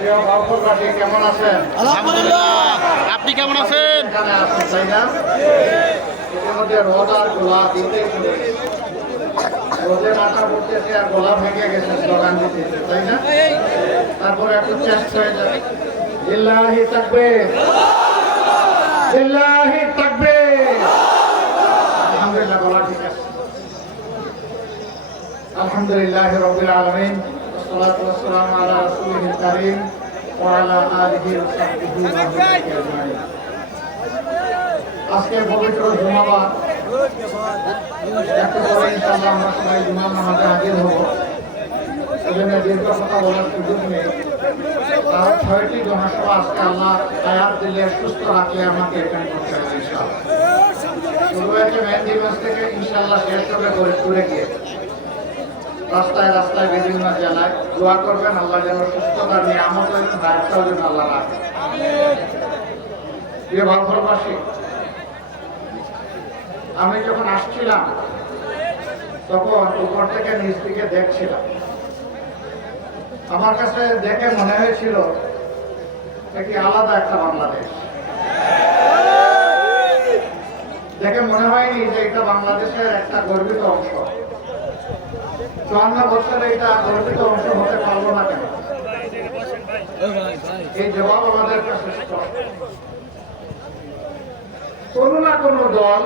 কেমন আছেন? আলহামদুলিল্লাহ। আপনি কেমন আছেন? এখানে আছেন তাই না? ইতিমধ্যে রোদ আর গোলা দিতেই শুরু হয়েছে। রোদে মাথা পড়তেছে আর গোলা ভেঙে গেছে স্লোগান দিতেছে তাই না? তারপরে একটু চেষ্টা হয়ে যাবে লিল্লাহি তাকবীর, লিল্লাহি তাকবীর। আলহামদুলিল্লাহ, বলা ঠিক আছে। আলহামদুলিল্লাহ রাব্বিল আলামিন, ওয়াসসালাতু ওয়াসসালামু আলা রাসূলিল কারীম ওয়া আলা আলিহি ওয়া সাহবিহি আজমাইন। আজকে পবিত্র জুমাবার, একটু পরে ইনশাআল্লাহ আমরা সবাই জুমার নামাজে হাজির হব। সেজন্য দীর্ঘ কথা বলার সুযোগ নেই। কারণ 6টি জনসভা আজকে আল্লাহ হায়াত দিলে, সুস্থ রাখলে আমাকে এখানে করতে হবে ইনশাআল্লাহ। শুরু হয়েছে মেহেন্দিগঞ্জ থেকে, ইনশাআল্লাহ শেষ হবে ফরিদপুরে গিয়ে। রাস্তায় রাস্তায় বিভিন্ন জেলায় দোয়া করবেন আল্লাহ যেন সুস্থতার নিয়ামত এবং দায়িত্বও যেন আল্লাহ রাখে। প্রিয় ভারতবাসী, আমি যখন আসছিলাম তখন উপর থেকে নিচ দিকে দেখছিলাম। আমার কাছে দেখে মনে হয়েছিল একটি আলাদা একটা বাংলাদেশ। দেখে মনে হয়নি যে এটা বাংলাদেশের একটা গর্বিত অংশ। 54 বছরে এটা গর্বিত অংশ হতে পারলো না কেন? এই জবাব আমাদের কাছে স্পষ্ট। কোনো না কোনো দল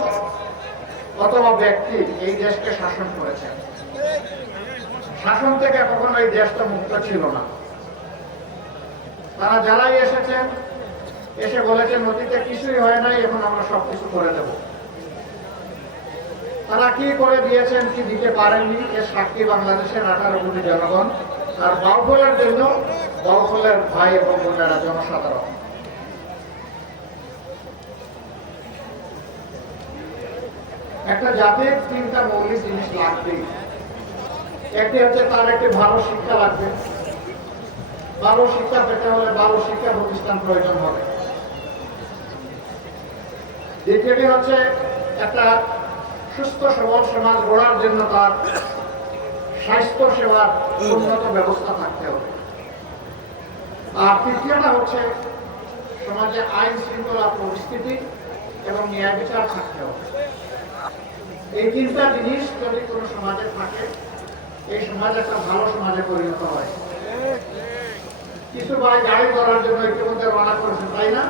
অথবা ব্যক্তি এই দেশকে শাসন করেছে। শাসন থেকে কখনো এই দেশটা মুক্ত ছিল না। তারা যারাই এসেছেন, এসে বলেছেন অতীতে কিছুই হয় নাই, এখন আমরা সবকিছু করে দেব। তারা কি করে দিয়েছেন, কি দিতে পারেননি, এর সাক্ষী বাংলাদেশের 18 কোটি জনগণ আর বাউফলের জন্য বাউফলের ভাই এবং বোনেরা, জনসাধারণ। একটা জাতির 3টা মৌলিক জিনিস লাগবে। একটি হচ্ছে তার একটি ভালো শিক্ষা লাগবে। ভালো শিক্ষা পেতে হলে ভালো শিক্ষা প্রতিষ্ঠান প্রয়োজন হবে। দ্বিতীয়টি হচ্ছে একটা সুস্থ সবল সমাজ গড়ার জন্য তার স্বাস্থ্য সেবার উন্নত ব্যবস্থা থাকতে হবে। আর তৃতীয়টা হচ্ছে সমাজে আইন শৃঙ্খলা পরিস্থিতি এবং ন্যায় বিচার থাকতে হবে। এই 3টা জিনিস যদি কোনো সমাজে থাকে, এই সমাজ একটা ভালো সমাজে পরিণত হয়। কিছু ভাই গাড়ি ধরার জন্য ইতিমধ্যে রওনা করেছেন তাই না?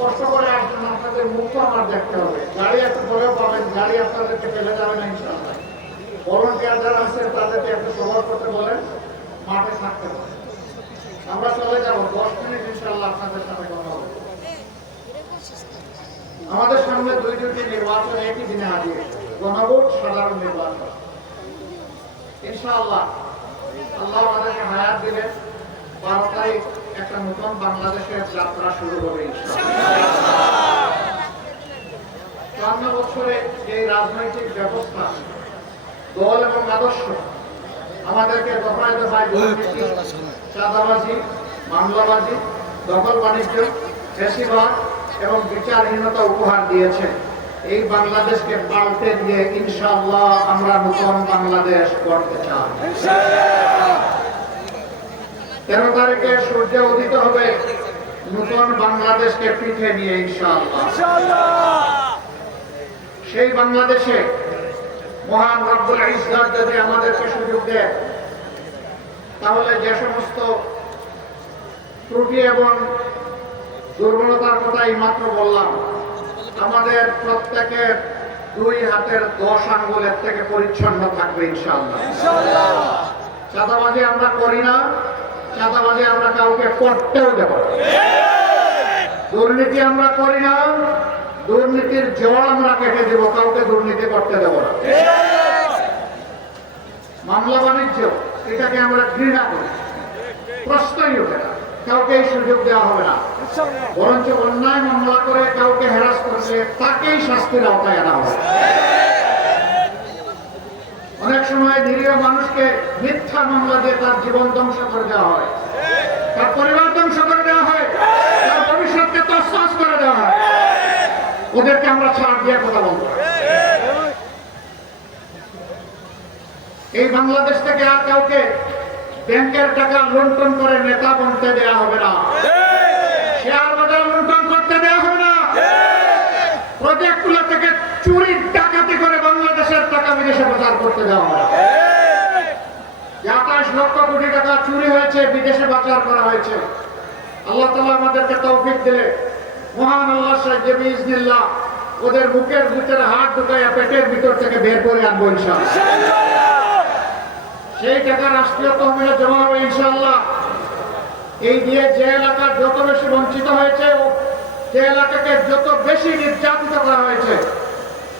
কষ্ট করে আসবেন, আপনাদের মুখ আমার দেখতে হবে। গাড়ি একটু পরেও পাবেন, গাড়ি আপনাদেরকে ফেলে যাবে না ইনশাআল্লাহ। ভলান্টিয়ার যারা আছেন তাদেরকে একটু সবার করতে বলেন, মাঠে থাকতে বলেন। আমরা চলে যাবো 10 মিনিট ইনশাআল্লাহ আপনাদের সাথে কথা হবে। আমাদের সামনে দুইটি নির্বাচন একই দিনে হাজির, গণভোট, সাধারণ নির্বাচন। ইনশাআল্লাহ আল্লাহ আমাদেরকে হায়াত দিলে 12 তারিখ একটা নতুন বাংলাদেশের যাত্রা শুরু হবে ইনশাআল্লাহ। 54 বছরে এই রাজনৈতিক ব্যবস্থা, দল এবং আদর্শ আমাদেরকে দফায় দফায় দুর্নীতি, চাঁদাবাজি, মামলাবাজি, দখল বাণিজ্য, ফ্যাসিবাদ এবং বিচারহীনতা উপহার দিয়েছে। এই বাংলাদেশকে পাল্টে দিয়ে ইনশাআল্লাহ আমরা নতুন বাংলাদেশ গড়তে চাই। 13 তারিখে সূর্য উদিত হবে নতুন বাংলাদেশকে পিঠে নিয়ে ইনশাআল্লাহ। সেই বাংলাদেশে মহান রব্বুল ইজ্জত যদি আমাদেরকে সুযোগ দেয়, তাহলে যে সমস্ত ত্রুটি এবং দুর্বলতার কথা এইমাত্র বললাম, আমাদের প্রত্যেকের 2 হাতের 10 আঙ্গুলের থেকে পরিচ্ছন্ন থাকবে ইনশাআল্লাহ। চাঁদাবাজি আমরা করি না, চাঁদাবাজি আমরা কাউকে করতেও দেব না। দুর্নীতি আমরা করি না, দুর্নীতির জল আমরা কেটে দেব, কাউকে দুর্নীতি করতে দেব না। মামলা বাণিজ্য, এটাকে আমরা ঘৃণা করি, প্রশ্নই ওঠে না, কাউকে এই সুযোগ দেওয়া হবে না। বরঞ্চ অন্যায় মামলা করে কাউকে হ্যারাস করলে তাকেই শাস্তির আওতায় আনা হবে। অনেক সময় নিরীহ মানুষকে মিথ্যা মামলা দিয়ে তার জীবন ধ্বংস করে দেওয়া হয়, তার পরিবার ধ্বংস করে দেওয়া হয়, তার ভবিষ্যৎকে তছনছ করে দেওয়া হয়। ওদেরকে আমরা ছাড় দিয়ে কথা বলবো। এই বাংলাদেশ থেকে আর কাউকে ব্যাংকের টাকা লুণ্ঠন করে নেতা বনতে দেয়া হবে না, শেয়ার বাজার লুণ্ঠন করতে দেয়া হবে না, প্রজেক্টগুলো থেকে চুরি ডাকাতি করে বাংলাদেশের টাকা বিদেশে পাচার করতে দেওয়া হবে না। 28 লক্ষ কোটি টাকা চুরি হয়েছে, বিদেশে পাচার করা হয়েছে। আল্লাহ তাআলা আমাদেরকে তৌফিক দিলে মহান আল্লাহ সাহায্যে বিইজনিল্লাহ ওদের বুকের ভিতরে হাত ঢুকাইয়া পেটের ভিতর থেকে বের করে আনবো ইনশাআল্লাহ। সেই টাকা রাষ্ট্রীয় তহবিলে জমা হবে ইনশাআল্লাহ। এই দিয়ে যে এলাকা যত বেশি বঞ্চিত হয়েছে, যে এলাকাকে যত বেশি নির্যাতিত করা হয়েছে,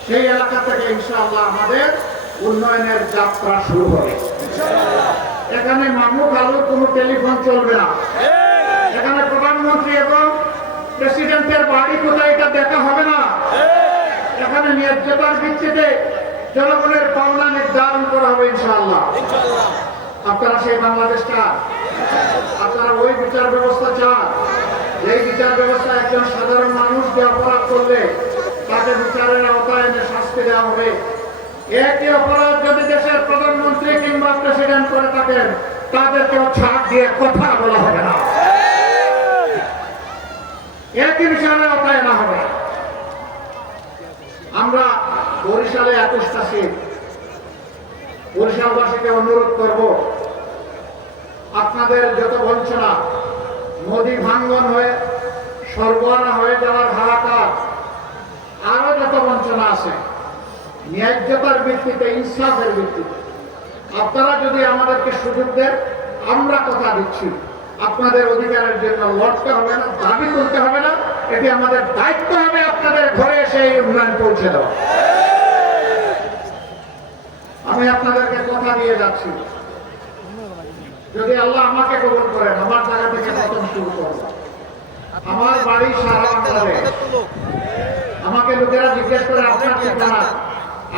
সেই এলাকা থেকে ইনশাআল্লাহ আমাদের উন্নয়নের যাত্রা শুরু হবে। এখানে মামুক আলুর কোনো টেলিফোন চলবে না, এখানে প্রধানমন্ত্রী এবং প্রেসিডেন্টের বাড়ি কোথায় এটা দেখা হবে না, এখানে ন্যায্যতার ভিত্তিতে জনগণের পাওনা নির্ধারণ করা হবে ইনশাআল্লাহ। আপনারা সেই বাংলাদেশ চান, আপনারা ওই বিচার ব্যবস্থা চান, যেই বিচার ব্যবস্থা একজন সাধারণ মানুষ যে অপরাধ করলে তাকে বিচারের আওতায় এনে শাস্তি দেওয়া হবে। একই অপরাধ যদি দেশের প্রধানমন্ত্রী কিংবা প্রেসিডেন্ট করে থাকেন, তাদেরকেও ছাড় দিয়ে কথা বলা হবে না, একই বিচারের আওতায় না হবে। আমরা বরিশালে 21টা সিট, বরিশালবাসীকে অনুরোধ করব, আপনাদের যত বঞ্চনা, নদী ভাঙ্গন হয়ে সর্বহারা হয়ে যাওয়ার হাহাকার, আরো যত বঞ্চনা আছে, ন্যায্যতার ভিত্তিতে, ইনসাফের ভিত্তিতে আপনারা যদি আমাদেরকে সুযোগ দেন, আমরা কথা দিচ্ছি আপনাদের অধিকারের জন্য লড়তে হবে না, দাবি করতে হবে না, এটি আমাদের দায়িত্ব হবে আপনাদের ঘরে এসে এই উন্নয়ন পৌঁছে দেওয়া। আমি আপনাদেরকে কথা দিয়ে যাচ্ছি, যদি আল্লাহ আমাকে কবুল করেন, আমার জায়গা থেকে প্রথম শুরু করব। আমার বাড়ি সারা বাংলাদেশ। আমাকে লোকেরা জিজ্ঞেস করে আপনার ঠিকানা,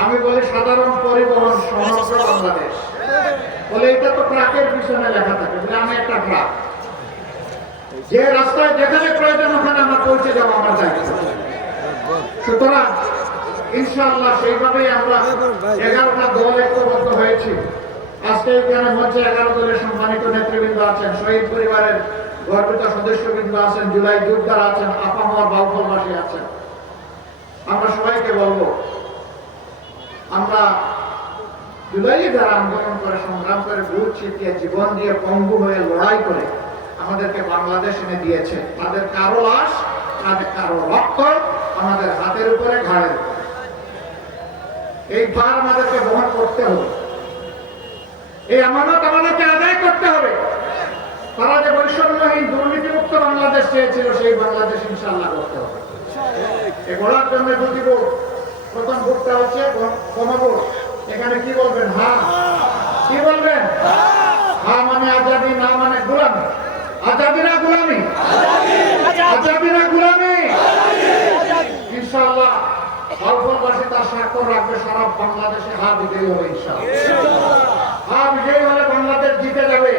আমি বলি সাধারণ পরিবহন সমগ্র বাংলাদেশ। বলে এটা তো ট্রাকের পিছনে লেখা থাকে, বলে আমি একটা ট্রাক, যে রাস্তায় যেখানে প্রয়োজন ওখানে আমার পৌঁছে যাওয়া আমার দায়িত্ব। সুতরাং ইনশাআল্লাহ সেইভাবেই আমরা 11টা দল ঐক্যবদ্ধ হয়েছি। আজকে এখানে মঞ্চে 11 দলের সম্মানিত নেতৃবৃন্দ আছেন, শহীদ পরিবারের গর্বিত সদস্যবৃন্দ আছেন, জুলাই যোদ্ধারা আছেন, আপামর বাউফলবাসী আছেন। আমরা সবাইকে বলবো, আমরা জুলাইয়ে যারা আন্দোলন করে, সংগ্রাম করে, বুক ছিটিয়ে, জীবন দিয়ে, পঙ্গু হয়ে লড়াই করে আমাদেরকে বাংলাদেশ এনে দিয়েছে, তাদের কারো লাশ, তাদের কারো রক্ত আমাদের হাতের উপরে, ঘাড়ের উপরে। এই ভার আমাদেরকে বহন করতে হবে, এই আমানত আমাদেরকে আদায় করতে হবে। তারা যে বৈষম্যহীন দুর্নীতিমুক্ত বাংলাদেশ চেয়েছিল, সেই বাংলাদেশ ইনশাআল্লাহ করতে হবে। এই গড়ার জন্য দুটি ভোট, প্রথম ভোটটা হচ্ছে গণভোট। এখানে কি বলবেন? হ্যাঁ। কি বলবেন? হ্যাঁ মানে আজাদি, না মানে গোলামি। আজাদি না গোলামি? আজাদি না গোলামি? ইনশাআল্লাহ বাউফলবাসী তার স্বাক্ষর রাখবে, সারা বাংলাদেশে হ্যাঁ বিজয়ী হবে ইনশাআল্লাহ। হ্যাঁ বিজয়ী হলে বাংলাদেশ জিতে যাবে,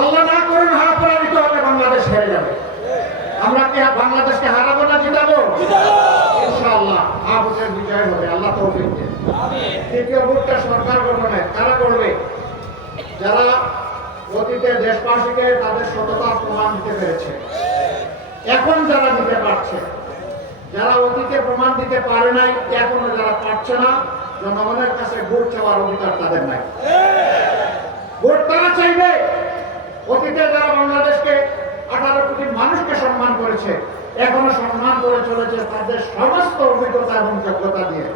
আল্লাহ না করুন হ্যাঁ পরাজিত হলে বাংলাদেশ হেরে যাবে। আমরা কি বাংলাদেশকে হারাবো না জিতাবো? ইনশাআল্লাহ হ্যাঁ ভোটের বিজয় হবে, আল্লাহ তৌফিক দেন। দ্বিতীয় ভোটটা সরকার গঠনের কারা করবে? যারা অতীতে দেশবাসীকে তাদের সততা প্রমাণ দিতে পেরেছে, এখন যারা দিতে পারছে, যারা অতীতে প্রমাণ দিতে পারে নাই, এখনো যারা পারছে না, জনগণের কাছে ভোট চাওয়ার অধিকার তাদের নাই। ভোট তারা চাইবে অতীতে যারা বাংলাদেশকে 18 কোটি মানুষকে সম্মান করেছে, এখনো সম্মান করে চলেছে তাদের সমস্ত অভিজ্ঞতা এবং যোগ্যতা দিয়ে।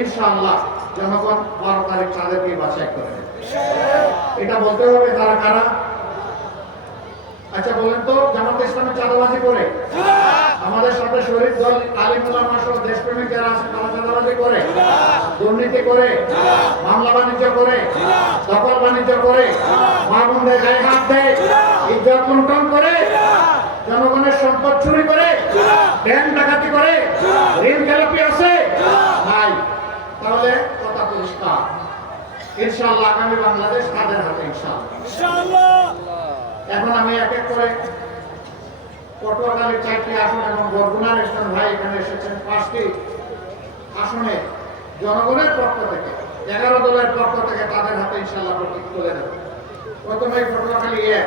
ইনশাআল্লাহ জনগণ 12 তারিখ তাদেরকে বাছাই করে নেবে। এটা বলতে হবে তারা কারা? আচ্ছা বলেন তো, জামাতে ইসলামে চাঁদাবাজি করে? আমাদের সাথে শহীদ দল, আলিম উলামা সহ দেশপ্রেমিক যারা আছে তারা চাঁদাবাজি করে, দুর্নীতি করে, মামলা বাণিজ্য করে, দখল বাণিজ্য করে, মা বোনদের গায়ে হাত দেয়, ইজ্জত লুণ্ঠন করে, জনগণের সম্পদ চুরি করে, ব্যাংক ডাকাতি করে, ঋণ খেলাপি আছে নাই? তাহলে কথা পরিষ্কার, ইনশাআল্লাহ আগামী বাংলাদেশ তাদের হাতে ইনশাআল্লাহ। এখন আমি এক এক করে পটুয়াখালীর 4টি আসন এবং বরগুনার একজন ভাই এখানে এসেছেন 5টি আসনে জনগণের পক্ষ থেকে 11 দলের পক্ষ থেকে তাদের হাতে ইনশাআল্লাহ প্রতীক তুলে দেব। প্রথমে পটুয়াখালী এক